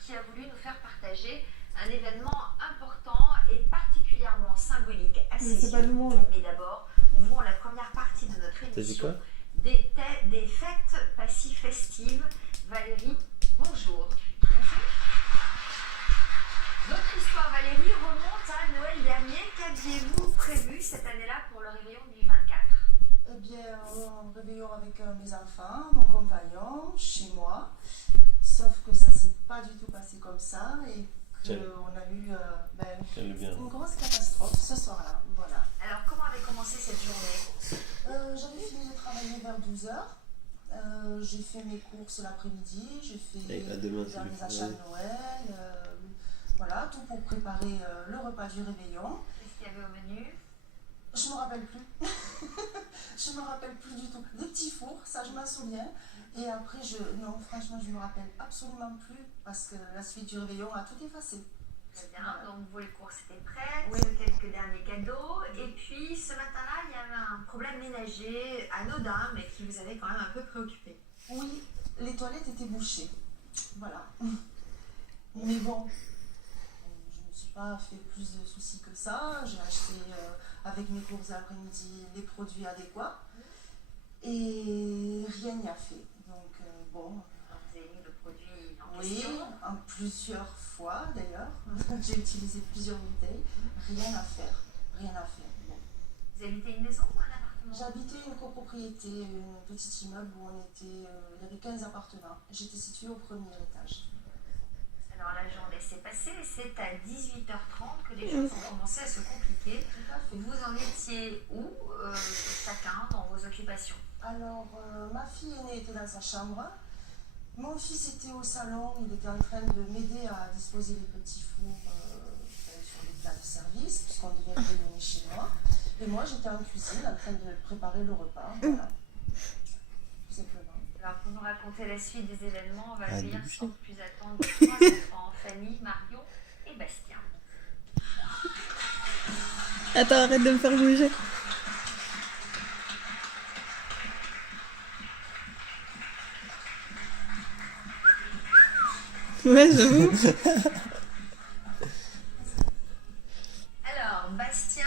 qui a voulu nous faire partager un événement important et particulièrement symbolique à ses yeux. Mais d'abord, ouvrons la première partie de notre émission des fêtes passifestives. Valérie, bonjour. Bonjour. Votre histoire, Valérie, remonte à Noël dernier. Qu'aviez-vous prévu cette année-là pour le réveillon du 24? Eh bien, un réveillon avec mes enfants, mon compagnon, chez moi. Sauf que ça s'est pas du tout passé comme ça et qu'on a eu une grosse catastrophe ce soir-là. Voilà. Alors, comment avait commencé cette journée? J'avais fini de travailler vers 12h. J'ai fait mes courses l'après-midi. J'ai fait mes achats de Noël. Voilà, tout pour préparer le repas du réveillon. Qu'est-ce qu'il y avait au menu? Je me rappelle plus. Je me rappelle plus du tout. Des petits fours, ça je m'en souviens. Et après, non, franchement, je me rappelle absolument plus parce que la suite du réveillon a tout effacé. Très bien, voilà. Donc vos courses étaient prêtes, oui. Quelques derniers cadeaux. Et puis ce matin-là, il y avait un problème ménager anodin, mais qui vous avait quand même un peu préoccupé. Oui, les toilettes étaient bouchées. Voilà. Mais bon, je ne me suis pas fait plus de soucis que ça. J'ai acheté avec mes courses l'après-midi les produits adéquats. Et rien n'y a fait. Donc bon. Alors, vous avez mis le produit en question? Oui, en plusieurs fois d'ailleurs. J'ai utilisé plusieurs bouteilles. Rien à faire. Rien à faire. Bon. Vous habitez une maison ou un appartement? J'habitais une copropriété, un petit immeuble où il y avait 15 appartements. J'étais située au premier étage. Alors la journée s'est passée et c'est à 18h30 que les choses ont commencé à se compliquer. Tout à fait. Vous en étiez où, chacun, dans vos occupations? Alors, ma fille aînée était dans sa chambre. Mon fils était au salon. Il était en train de m'aider à disposer les petits fours sur les plats de service, puisqu'on devait réunir chez moi. Et moi, j'étais en cuisine en train de préparer le repas. Voilà. Tout simplement. Alors, pour nous raconter la suite des événements, on va accueillir sans plus attendre 3 enfants, Fanny, Marion et Bastien. Attends, arrête de me faire bouger. Ouais, j'avoue. Alors, Bastien,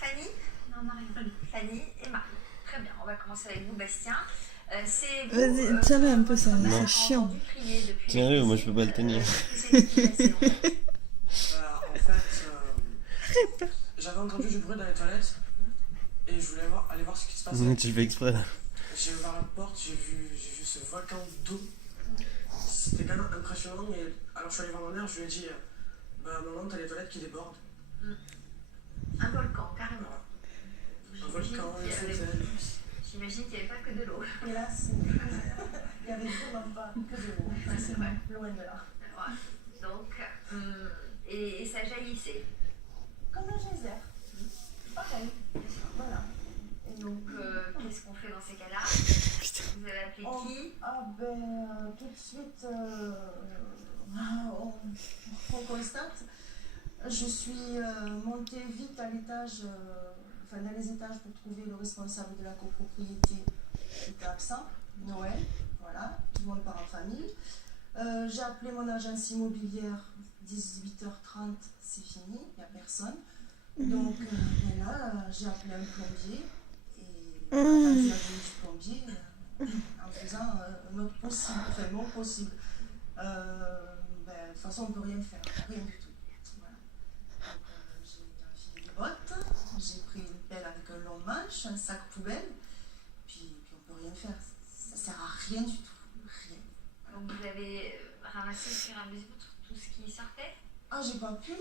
Fanny? Non, Marion. Fanny et Marion. Très bien, on va commencer avec vous, Bastien. Vas-y, tiens-le un peu, c'est chiant. Tiens-le, moi je peux pas le tenir. En fait, j'avais entendu du bruit dans les toilettes et je voulais aller voir ce qui se passait. Tu le fais exprès là. J'ai ouvert la porte, j'ai vu ce volcan d'eau. C'était quand même impressionnant. Et alors je suis allé voir ma mère, je lui ai dit maman, t'as les toilettes qui débordent. Un volcan, carrément. Un volcan, une fontaine. J'imagine qu'il n'y avait pas que de l'eau. Hélas, il n'y avait vraiment pas que de l'eau. C'est vrai. Loin de là. Ouais. Donc, et ça jaillissait. Comme un geyser. Pareil. Voilà. Et donc, qu'est-ce qu'on fait dans ces cas-là? Vous avez appelé qui? Tout de suite, on constate. Je suis montée vite à l'étage, dans les étages pour trouver le responsable de la copropriété qui était absent, Noël, voilà, tout le monde part en famille. J'ai appelé mon agence immobilière, 18h30, c'est fini, il n'y a personne. Donc là, j'ai appelé un plombier et quand j'ai appelé du plombier, en faisant notre possible, enfin mon possible. De toute façon, on ne peut rien faire, rien du tout. Voilà. Donc, j'ai enfilé des bottes, j'ai pris une pelle avec un long manche, un sac poubelle, puis on ne peut rien faire. Ça ne sert à rien du tout. Rien. Donc vous avez ramassé au fur et à mesure tout ce qui sortait? Ah, j'ai pas pu.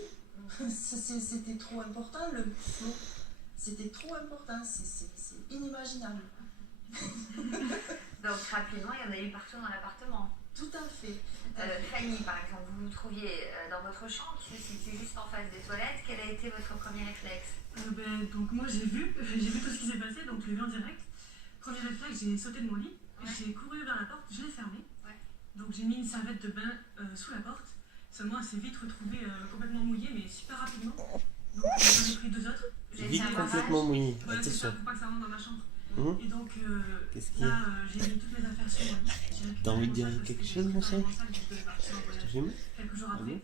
C'était trop important, le flot. C'était trop important, c'est inimaginable. Donc rapidement, il y en a eu partout dans l'appartement. Tout à fait. Fanny, par exemple, vous vous trouviez dans votre chambre qui se situe juste en face des toilettes. Quel a été votre premier réflexe? Donc moi j'ai vu tout ce qui s'est passé, donc je l'ai vu en direct. Premier réflexe, j'ai sauté de mon lit, j'ai couru vers la porte, je l'ai fermée. Ouais. Donc j'ai mis une serviette de bain sous la porte. Seulement elle s'est vite retrouvée complètement mouillée, mais super rapidement. Donc j'en ai pris 2 autres. Vite complètement mouillé. Voilà, c'est ça, Attention. pour pas que ça rentre dans ma chambre. Et donc Qu'est-ce qu'il y a? là j'ai mis toutes les affaires sur mon lit. T'as envie de dire quelque chose, mon chéri? Je devais partir en voyage quelques jours après.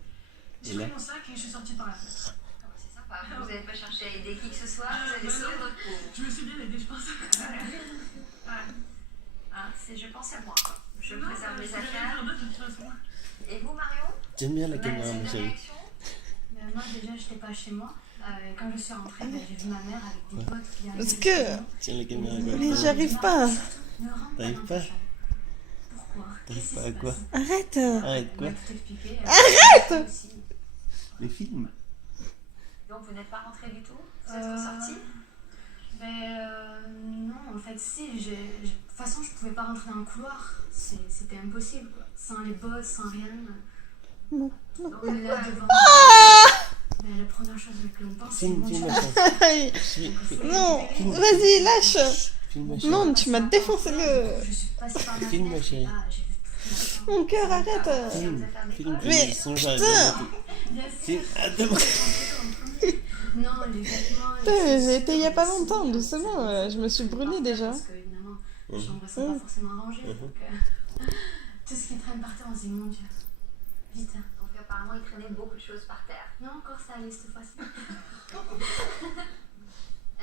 J'ai pris mon sac et je suis sortie par la fenêtre. C'est sympa. Vous n'avez pas cherché à aider qui que ce soit, vous avez sauvé votre peau. Je me suis bien aidée, je pense. Je pense à moi. Je préserve mes affaires. Et vous, Marion? J'aime bien la caméra, ma chérie. Moi, déjà, je n'étais pas chez moi. Et quand je suis rentrée, j'ai vu ma mère avec des potes qui Parce que... Tiens la caméra. Mais j'arrive pas. T'arrives pas? Pourquoi? T'arrives pas à quoi? Arrête. Arrête quoi? Arrête. Les films. Donc vous n'êtes pas rentrée du tout? Vous êtes ressortie? Non, en fait, si. De toute façon, je pouvais pas rentrer dans le couloir. C'était impossible, quoi. Sans les bottes, sans rien. Non. Donc, Là, devant... la première chose à laquelle on pense, c'est Filme, mon filme, chat. Non, vas-y, lâche. Filme, ma chérie. Non, tu m'as défoncé le... Je suis passée par ma Filme, ma fenêtre, chérie. j'ai vu toute la Mon cœur, arrête. Filme, Mais, sinon j'arrête putain. de Filme, attends. Non, les vêtements... Putain, j'ai été il y a pas longtemps, doucement. Je me suis brûlée déjà. Parce que, évidemment, les chambres sont pas forcément rangées. Donc, tout ce qui traîne par terre, on se dit, mon Dieu, vite. Hein. Donc apparemment, il traînait beaucoup de choses par terre. Non, encore ça allait cette fois-ci.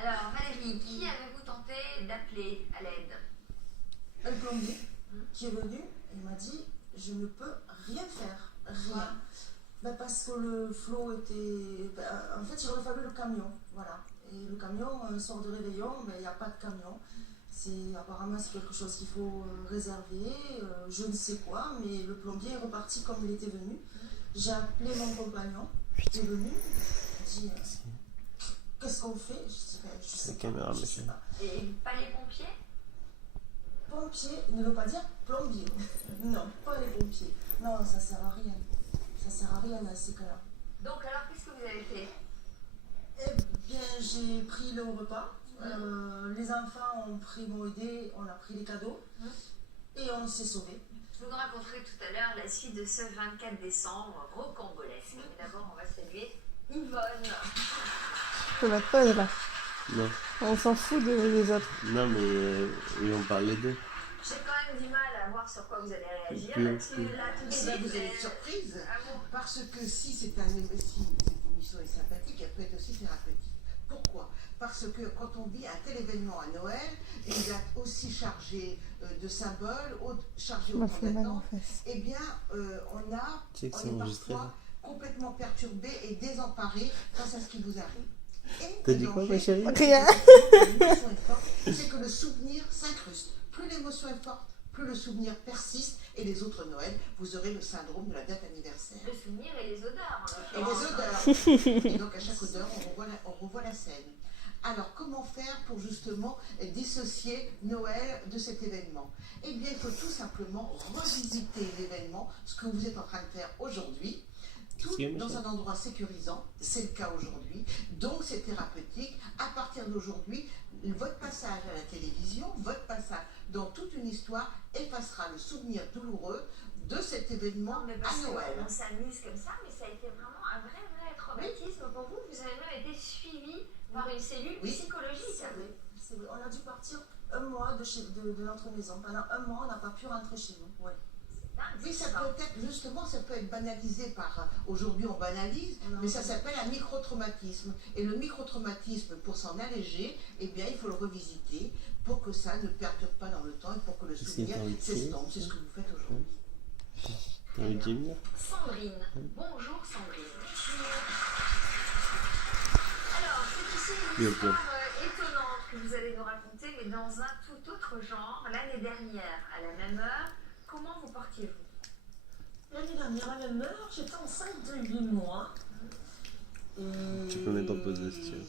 Alors, Valérie, qui avez-vous tenté d'appeler à l'aide? Un plombier qui est venu et m'a dit je ne peux rien faire, rien. Parce que le flot était... en fait, il aurait fallu le camion, voilà. Et le camion, un soir de réveillon, il n'y a pas de camion. Apparemment, c'est quelque chose qu'il faut réserver, je ne sais quoi, mais le plombier est reparti comme il était venu. J'ai appelé mon compagnon, il est venu, il m'a dit qu'est-ce qu'on fait? Je dis je sais La caméra, je sais monsieur. pas. Et pas les pompiers? Pompier ne veut pas dire plombier. Non, pas les pompiers. Non, ça sert à rien. Ça sert à rien dans ces cas-là. Donc alors, qu'est-ce que vous avez fait? Eh bien, j'ai pris le repas. Les enfants m'ont aidé, on a pris les cadeaux et on s'est sauvés. Vous nous raconterez tout à l'heure la suite de ce 24 décembre rocambolesque. Mais d'abord, on va saluer Yvonne. Je peux mettre pause là. Non. On s'en fout des autres. Non, mais oui, on parle les deux. J'ai quand même du mal à voir sur quoi vous allez réagir. Oui. Là-dessus, là, tout de Eh bien, suite, vous avez une surprise, Ah bon? parce que si cette émission est sympathique, elle peut être aussi thérapeutique. Pourquoi? Parce que quand on vit un tel événement à Noël, il est aussi chargé de symboles, chargé Je m'en autant fais mal en d'attentes, face. eh bien, on Tu sais que c'est est enregistré, parfois là. complètement perturbé et désemparé face à ce qui vous arrive. Et T'as le dit quoi, danger, ma chérie? Rien. l'émotion est forte, c'est que le souvenir s'incruste. Plus l'émotion est forte, plus le souvenir persiste, et les autres Noëls, vous aurez le syndrome de la date anniversaire. Le souvenir et les odeurs. Et les odeurs. Et donc à chaque odeur, on revoit la scène. Alors comment faire pour justement dissocier Noël de cet événement? Eh bien, il faut tout simplement revisiter l'événement, ce que vous êtes en train de faire aujourd'hui, tout dans un endroit sécurisant. C'est le cas aujourd'hui. Donc c'est thérapeutique. À partir d'aujourd'hui, votre passage à la télévision, votre passage dans toute une histoire effacera le souvenir douloureux de cet événement Non, mais à parce Noël. qu'on s'amuse comme ça, mais ça a été vraiment un vrai traumatisme pour vous. Vous avez même été suivi par une cellule psychologique. C'est vrai. On a dû partir un mois de notre maison. Pendant un mois, on n'a pas pu rentrer chez nous. Ouais. Oui, ça peut être, justement, ça peut être banalisé par, aujourd'hui on banalise, mais ça s'appelle un microtraumatisme. Et le microtraumatisme, pour s'en alléger, eh bien, il faut le revisiter pour que ça ne perdure pas dans le temps et pour que le souvenir s'estompe. C'est ce que vous faites aujourd'hui. T'as envie de gémir? Sandrine. Bonjour Sandrine. Alors, c'est ici une histoire étonnante que vous allez nous raconter, mais dans un tout autre genre. L'année dernière, à la même heure, comment vous portiez-vous? L'année dernière, à la même heure, j'étais enceinte de 8 mois. Tu peux mettre en pause si tu veux.